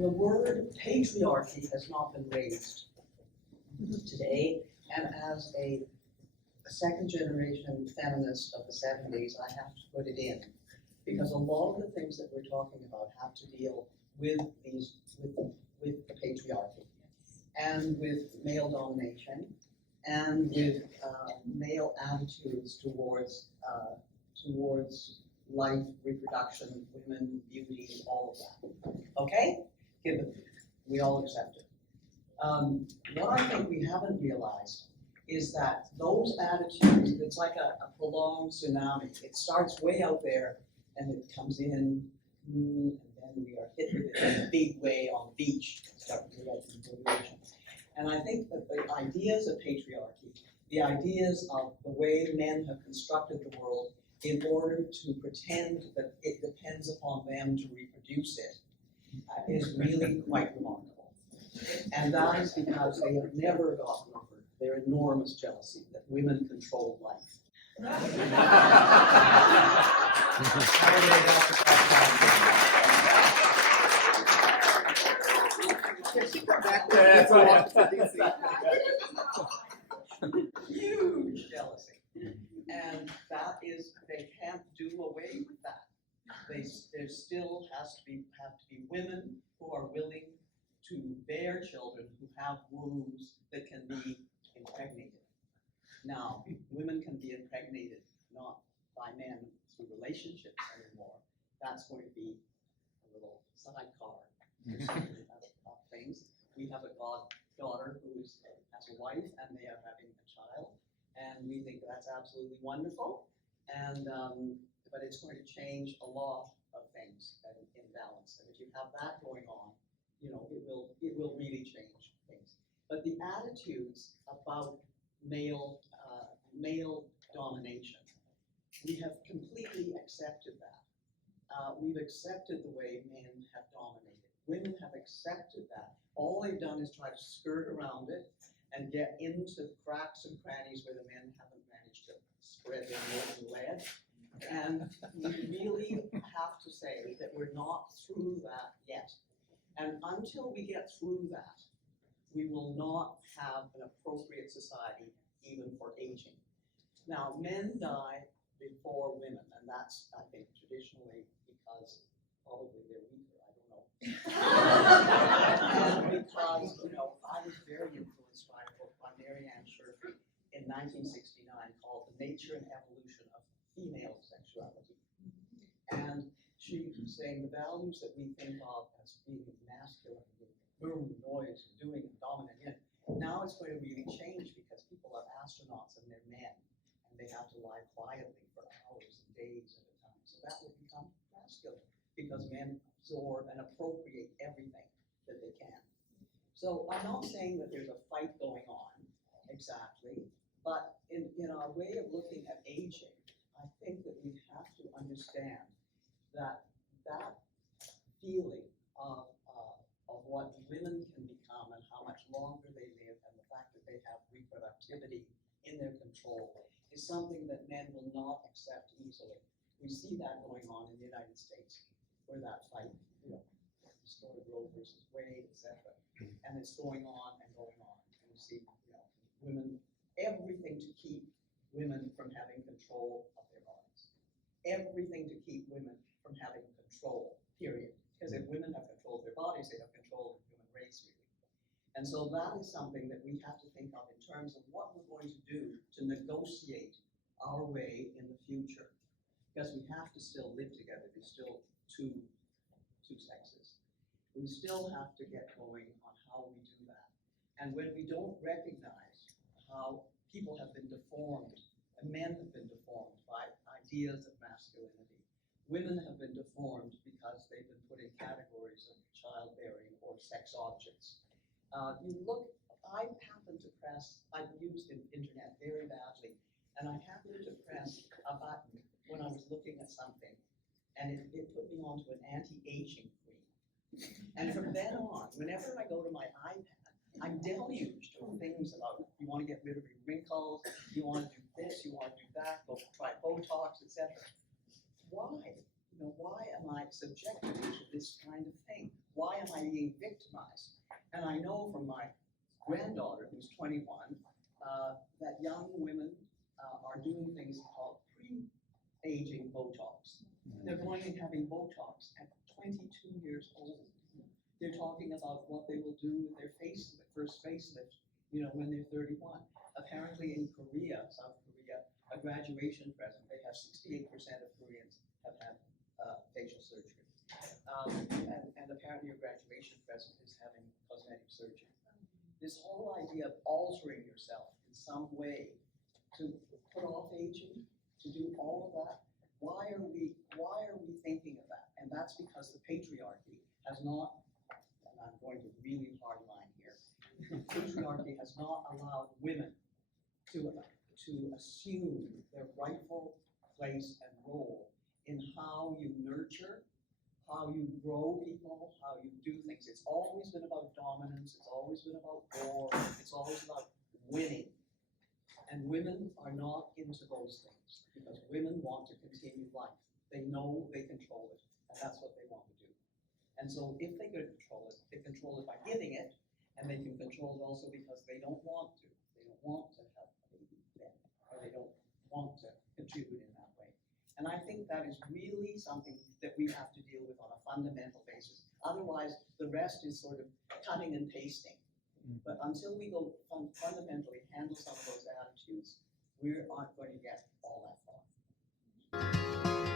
the word patriarchy has not been raised today, and as a second generation feminist of the 70s, I have to put it in, because a lot of the things that we're talking about have to deal with with the patriarchy, and with male domination, and with male attitudes towards life, reproduction, women, beauty, all of that. Okay? We all accept it. What I think we haven't realized is that those attitudes, it's like a prolonged tsunami. It starts way out there and it comes in, and then we are hit with it in a big way on the beach. And I think that the ideas of patriarchy, the ideas of the way men have constructed the world in order to pretend that it depends upon them to reproduce it, is really quite remarkable. And that is because they have never gotten over their enormous jealousy that women control life. Huge jealousy. And that is, they can't do away with that. There still have to be women who are willing to bear children who have wombs that can be impregnated. Now, women can be impregnated not by men through relationships anymore. That's going to be a little sidecar of things. We have a daughter who has a wife, and they are having a child, and we think that's absolutely wonderful. And but it's going to change a lot of things in balance. And if you have that going on, you know, it will really change things. But the attitudes about male domination, we have completely accepted that. We've accepted the way men have dominated. Women have accepted that. All they've done is try to skirt around it and get into cracks and crannies where the men haven't managed to spread their molten lead. And we really have to say that we're not through that yet. And until we get through that, we will not have an appropriate society even for aging. Now, men die before women, and that's, I think, traditionally because probably they're weaker, I don't know. And because, you know, I was very influenced by a book by Marianne Sherfy in 1969 called The Nature and Evolution of Female Sexuality. And she was saying the values that we think of as being masculine, boom, noise, and doing, and dominant, now it's going to really change because people are astronauts and they're men, and they have to lie quietly for hours and days at a time. So that will become masculine because men absorb and appropriate everything that they can. So I'm not saying that there's a fight going on exactly, but in our way of looking at aging, I think that we have to understand that feeling of what women can become and how much longer they live and the fact that they have reproductivity in their control is something that men will not accept easily. We see that going on in the United States, where that fight, you know, the story of Roe versus Wade, etc. And it's going on and going on. And we see, you know, women, everything to keep women from having control of their bodies. Everything to keep women from having control, period. Because if women have control of their bodies, they have control of the human race, really. And so that is something that we have to think of in terms of what we're going to do to negotiate our way in the future. Because we have to still live together. There's still two sexes. We still have to get going on how we do that. And when we don't recognize how people have been deformed, and men have been deformed by ideas of masculinity, women have been deformed because they've been put in categories of childbearing or sex objects. You look, I happen to press, I've used the internet very badly, and I happened to press a button when I was looking at something, and it put me onto an anti-aging cream. And from then on, whenever I go to my iPad, I'm deluged with things about you want to get rid of your wrinkles, you want to do this, you want to do that, go try Botox, etc. Why? why am I subjected to this kind of thing? Why am I being victimized? And I know from my granddaughter, who's 21, that young women are doing things called pre-aging Botox. They're going and having Botox at 22 years old. They're talking about what they will do with their facelift, first facelift, when they're 31. Apparently in Korea, South Korea, a graduation present, they have 68% of Koreans have had facial surgery. And apparently a graduation present is having cosmetic surgery. This whole idea of altering yourself in some way to put off aging, to do all of that, why are we thinking of that? And that's because the patriarchy has not, and I'm going to really hard line here, the patriarchy has not allowed women to assume their rightful place and role in how you nurture, how you grow people, how you do things. It's always been about dominance, it's always been about war, it's always about winning. And women are not into those things because women want to continue life. They know they control it, and that's what they want to do. And so if they can control it, they control it by giving it, and they can control it also because they don't want to. They don't want to have a baby then, or they don't want to contribute in that way. And I think that is really something that we have to deal with on a fundamental basis. Otherwise, the rest is sort of cutting and pasting. But until we go fundamentally handle some of those attitudes, we aren't going to get all that far.